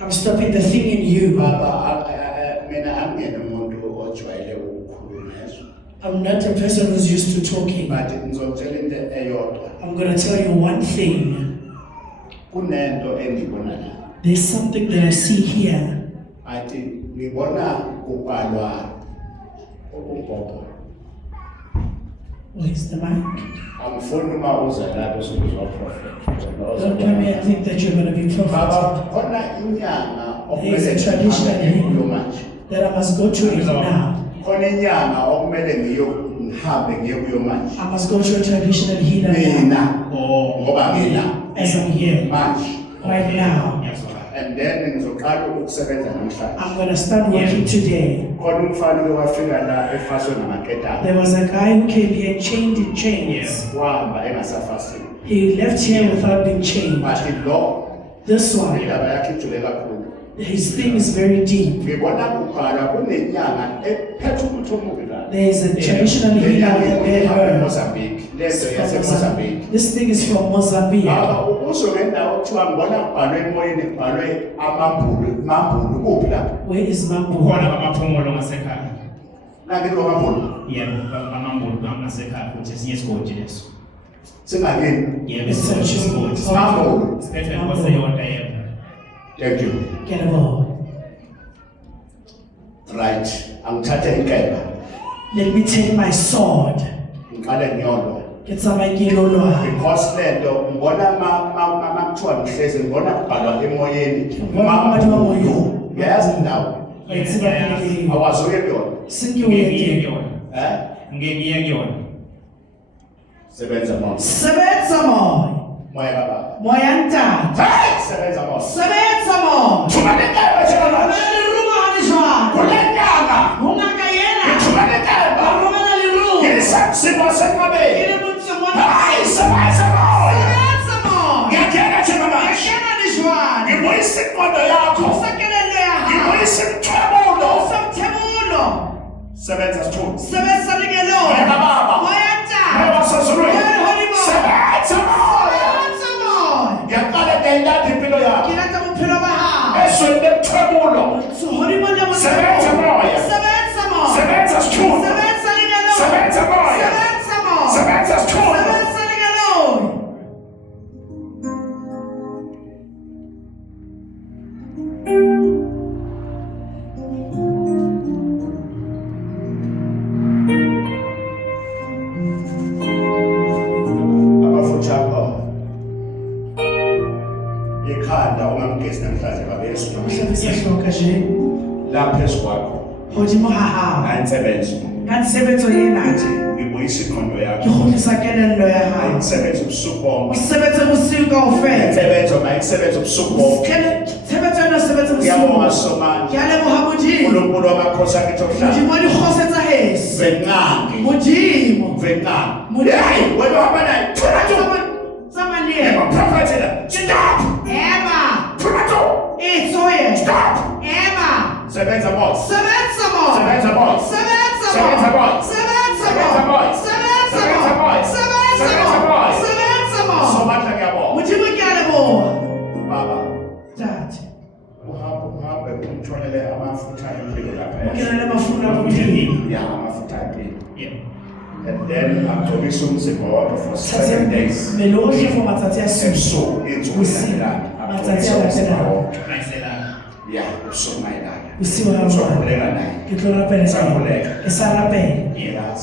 I'm stopping the thing in you. I'm not a person who's used to talking. But I'm going to tell you one thing. There's something that I see here. Where's the mic? Don't tell me I think that you're going to be prophet. There's a tradition here that I must go to it now. I must go to a traditional healer now. As I'm here. Right now. And then I'm going to start working today. There was a guy who came here chained in chains. He left here without being chained. This one, his thing is very deep. There is a traditional healer with her. This thing is from Mozambique. Where is Mambu? Thank you. Get a ball. Right. Let me take my sword. Get some Because yes, now. I was And then I'm for 7 days. Yeah.